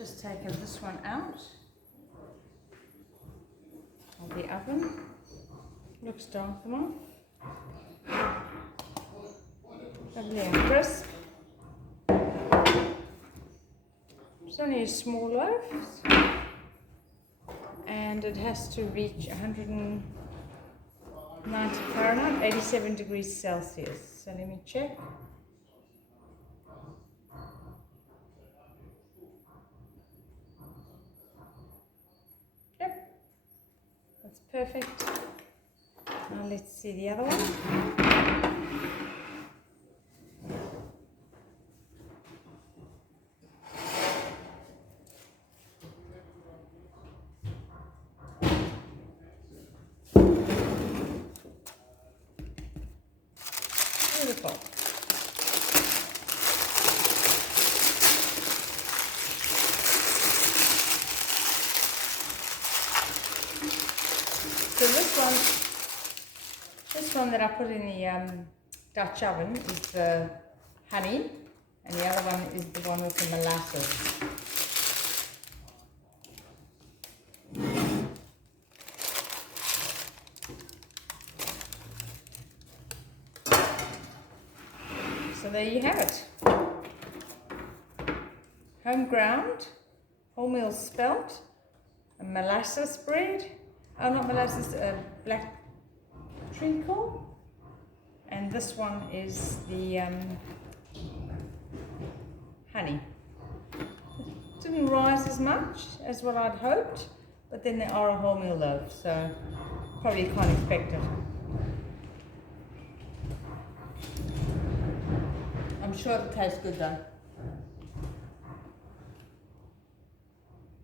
Just take this one out of the oven. Looks dark enough. Lovely and crisp. It's only a small loaf, and it has to reach 190 Fahrenheit, 87 degrees Celsius. So let me check. Yep, that's perfect. Now let's see the other one. Beautiful. So this one that I put in the Dutch oven is the honey, and the other one is the one with the molasses. So there you have it. Home ground, wholemeal spelt, a molasses bread. Oh, not molasses, black treacle. And this one is the honey. It didn't rise as much as what I'd hoped, but then they are a wholemeal loaf, so probably can't expect it. I'm sure it'll taste good though.